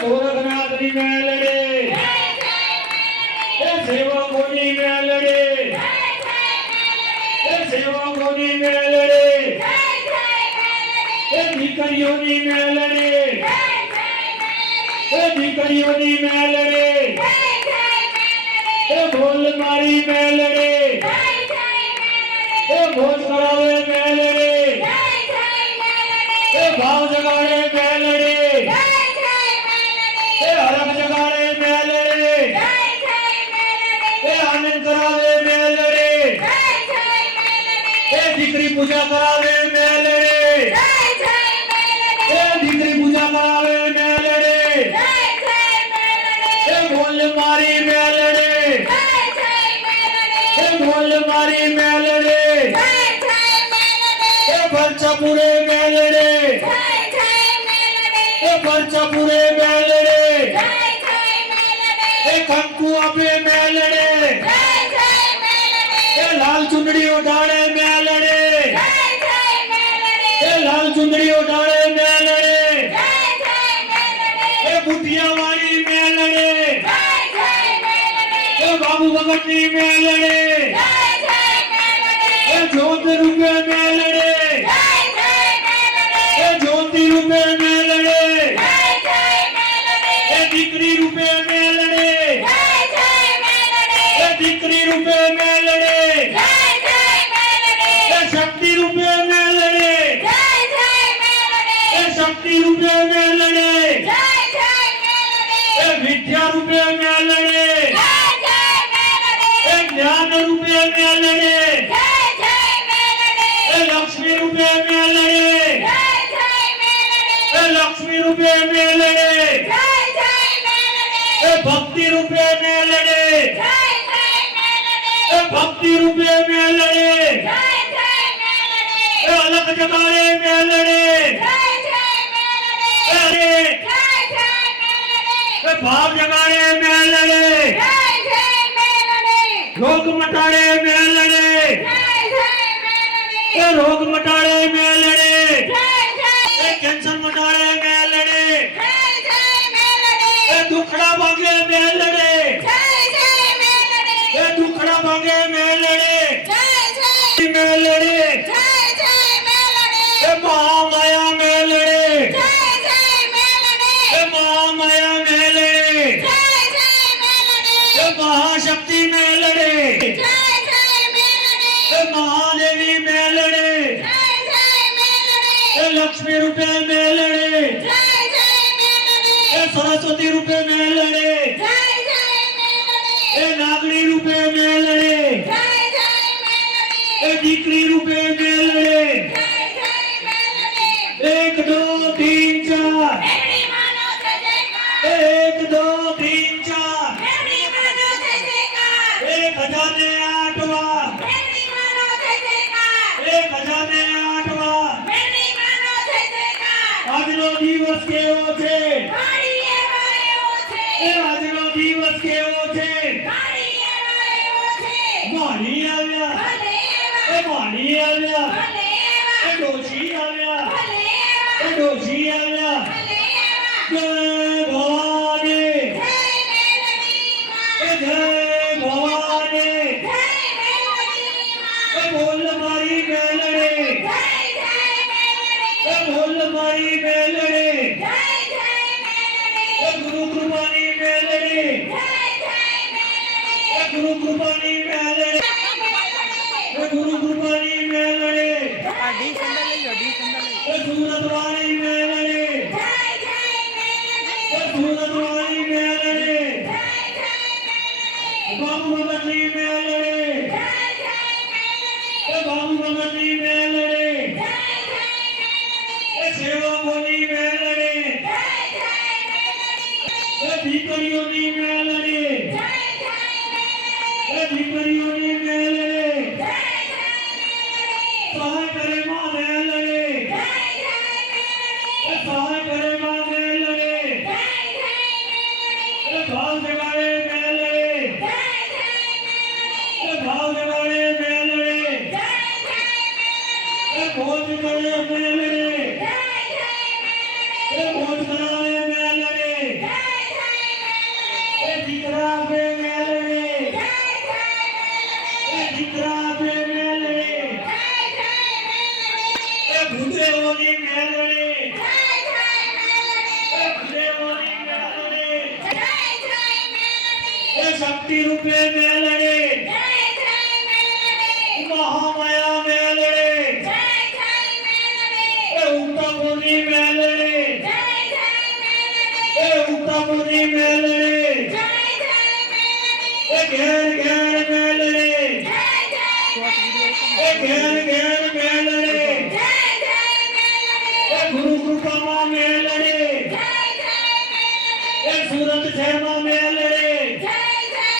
गोरखनाथनी मेलड़े सेवकोनी मेलड़े सेवकोनी मेलड़े दीकरीओनी मेलड़े दीकरीओनी मेलड़े बोल मारी मेलड़े भोज करावे मेलड़े भाव जगाड़े मेलड़े हरक जगाड़े मेलड़े आनंद करावे मेलड़े दीकरी पूजा करावे मेलड़े दीकरी पूजा करावे मेलड़े बोल मारी मेलड़े बोल मारी मेलड़े परचापुरे मेलड़े परचापुरे मेलड़े कंकु आपे मेलड़े लाल चुंदड़ी उठाड़े मेलड़े लाल चुंदड़ी उठाड़े मेलड़े बुटिया वाली मेलड़े बाबू भगवती मेलड़े ज्योत रूपे मेलड़े ज्योति रूपे मेलड़े दीकरी रूपे मेलड़े दीकरी रूपे मेलड़े शक्ति रूपे मेलड़े शक्ति रूपे मेलड़े विद्या रूपे मेलड़े ज्ञान रूपे मेलड़े लक्ष्मी रूपे मेलड़े लक्ष्मी रूपे मेलड़े भक्ति रूपे मेलड़े भक्ति रूपे मेलड़े अलग जगाड़े मेलड़े भाव जगाड़े मेलड़े रोग मटाड़े मेलड़े रोग मटाड़े मेलड़े कैंसर मटाड़े मेलड़े दुखड़ा भागे मेलड़े दुखड़ा भागे मेलड़े मेलड़े महामाया मेलड़े महामाया मेलड़े महाशक्ति मेलड़े महादेवी मेलड़े लक्ष्मी रूपे मेलड़े सरस्वती रूपे मेलड़े नागनी रूपे मेलड़े दीकरी रूपे मेलड़े 1 2 3 4 1 2 3 4 1008वां 1008वां આજનો દિવસ કેવો છે આજનો દિવસ કેવો છે માણી આવ્યા માણી આવ્યા ડોશી આવ્યા ડોશી આવ્યા જય ભવાની જય ભવાની બોલ મારી મેલડે बोल मारी मेलड़े गुरु कृपानी मेलड़े गुरु कृपानी मेलड़े गुरु कृपानी मेलड़े सूरत वाली मेलड़े सूरत वाली मेलड़े बाबू भगवती मेलड़े बाबू भगवती मेलड़े सेवकोनी मेलड़े दीकरीओनी मेलड़े दीकरीओनी मेलड़े सहाय करे मां मेलड़े सहाय करे मां मेलड़े भाव जगाड़े मेलड़े भाव जगाड़े मेलड़े भोज करे मेलड़े ભૂદેવોની મેલડી જય જય મેલડી ભૂદેવોની મેલડી જય જય મેલડી શક્તિ રૂપે મેલડી જય જય મેલડી મહામાયા મેલડી જય જય મેલડી ઉત્તમોની મેલડી જય જય મેલડી ઉત્તમોની મેલડી જય જય મેલડી ઘેર ઘેર મેલડી જય જય ઘેર ઘેર મેલડી જય જય મેલડી ગુરુ કૃપામાં મેલડી જય જય મેલડી સુરત શહેરમાં